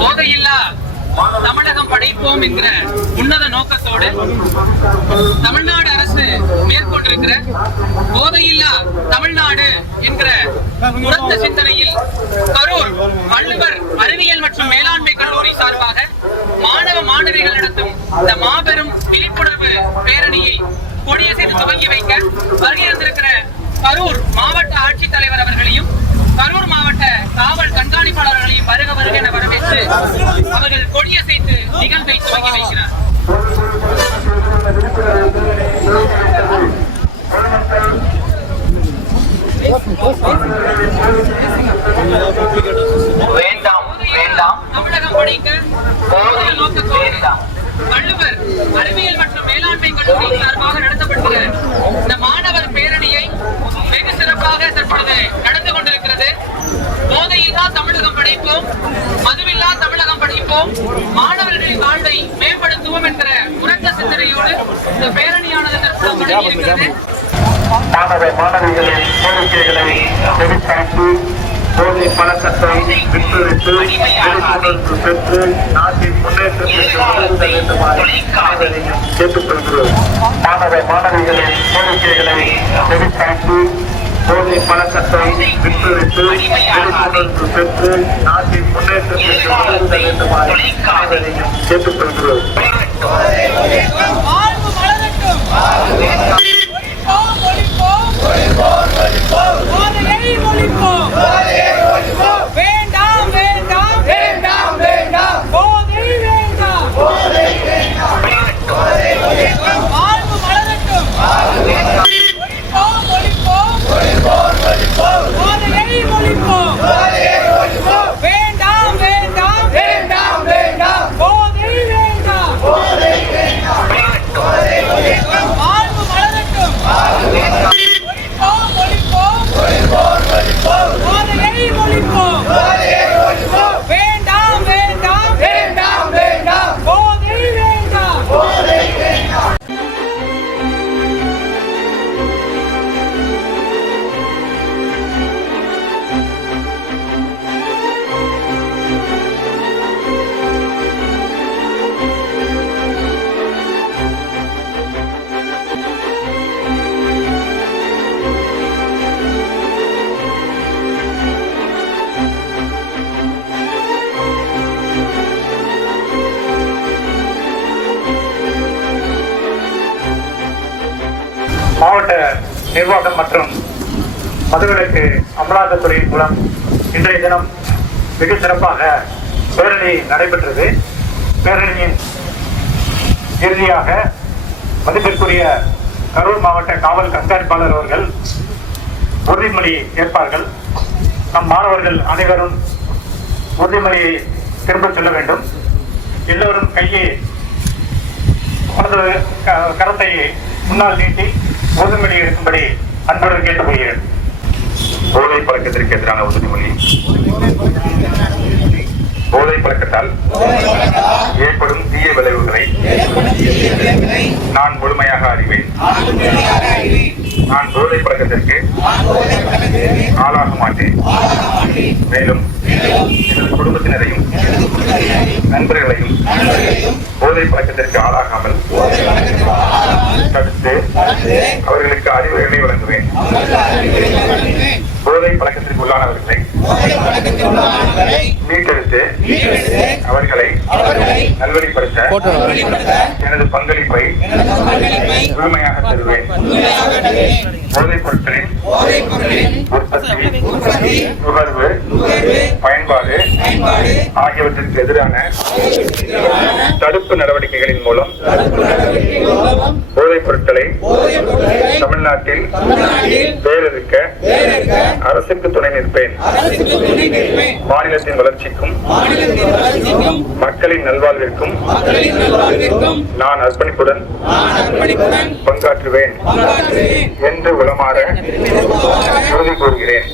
போதையில்லா தமிழகம் படைப்போம் என்கிற உன்னத நோக்கத்தோடு தமிழ்நாடு அரசு மேற்கொண்டிருக்கிற போதையில்லா தமிழ்நாடு என்கிற உரத்த சிந்தனையில் கரூர் வள்ளுவர் அறிவியல் மற்றும் மேலாண்மை கல்லூரி சார்பாக மாணவ மாணவிகள் நடத்தும் இந்த மாபெரும் விழிப்புணர்வு பேரணியை கொடியசைத்து துவங்கி வைக்க வருகை தந்திருக்கிற கரூர் மாவட்ட ஆட்சித்தலைவர் அவர்களையும் கரூர் மாவட்ட காவல் கண்காணிப்பாளர்களையும் வருக வருக என வரவேற்று அவர்கள் கொடியசைத்து நிகழ்வை துவங்கி வைக்கிறார். வேண்டாம் வேண்டாம் தமிழகம் படைக்க நோக்கத்தோடு வள்ளுவர் அறிவியல் மற்றும் மேலாண்மை கல்லூரி சார்பாக நடத்தப்படுகிற இந்த மாணவர் பேரணியை வெகு சிறப்பாக தற்பொழுது நடந்து கொண்டிருக்கிறது. போதையில்லா தமிழகம் படைப்போம், மதுவில்லா தமிழகம் படைப்போம், மாணவர்களின் வாழ்வை மேம்படுத்துவோம் என்கிற உரத்த சிந்தனையோடு இந்த பேரணியானது தற்போது தொடங்கி இருக்கிறது. மாணவ மாணவிகளின் கோரிக்கைகளை செவிசாய்த்து போதை பழக்கத்தை விட்டுவிட்டு விழிப்புணர்வு பெற்று நாட்டின் முன்னேற்றத்திற்கு உதவ வேண்டுமாறு அனைவரையும் கேட்டுக்கொள்கிறோம். மாணவ மாணவிகளின் கோரிக்கைகளை செவிசாய்த்து போதை பழக்கத்தை விட்டுவிட்டு விழிப்புணர்வு பெற்று நாட்டின் முன்னேற்றத்திற்கு உதவ வேண்டுமாறு அனைவரையும் கேட்டுக்கொள்கிறோம். வேண்டாம் வேண்டாம் வேண்டாம் வேண்டாம் போதை வேண்டாம் போதை வேண்டாம் வாழ்வு மலரட்டும் போதையை ஒழிப்போம் வேண்டாம் வேண்டாம் வேண்டாம் வேண்டாம் போதை வேண்டாம் வாழ்வு மலரட்டும் போதையை ஒழிப்போம் வேண்டாம் வேண்டாம் வேண்டாம் வேண்டாம் போதை வேண்டாம் மாவட்ட நிர்வாகம் மற்றும் மதுவிலக்கு அமலாக்கத்துறையின் மூலம் இன்றைய தினம் வெகு சிறப்பாக பேரணி நடைபெற்றது. பேரணியின் இறுதியாக மதிப்பிற்குரிய கரூர் மாவட்ட காவல் கண்காணிப்பாளர் அவர்கள் உறுதிமொழி ஏற்பார்கள். நம் மாணவர்கள் அனைவரும் உறுதிமொழியை திரும்ப சொல்ல வேண்டும். எல்லோரும் கையை கரத்தை முன்னால் நீட்டி உறுதிமொழி எடுக்கும்படி அன்புடன் கேட்டுக்கொள்கிறேன். போதை பழக்கத்திற்கு எதிரான உறுதிமொழி. போதை பழக்கத்தால் ஏற்படும் தீய விளைவுகளை நான் முழுமையாக அறிவேன். நான் போதை பழக்கத்திற்கு ஆளாக மாட்டேன். மேலும் எனது குடும்பத்தினரையும் நண்பர்களையும் போதை பழக்கத்திற்கு ஆளாகாமல் தடுத்து அவர்களுக்கு அறிவுரைகளை வழங்குவேன். போதை பழக்கத்திற்கு உள்ளானவர்களை மீட்டெடுத்து அவர்களை நல்வழிப்படுத்த எனது பங்களிப்பை முழுமையாக தருவேன். போதைப் பொருட்களின் உற்பத்தி, நுகர்வு, பயன்பாடு ஆகியவற்றிற்கு எதிரான தடுப்பு நடவடிக்கைகளின் மூலம் போதைப் பொருட்களை தமிழ்நாட்டில் வேறறுக்க அரசுக்கு துணை நிற்பேன். மாநிலத்தின் வளர்ச்சிக்கும் மக்களின் நல்வாழ்விற்கும் நான் அர்ப்பணிப்புடன் பங்காற்றுவேன் என்று உளமாற உறுதி கூறுகிறேன்.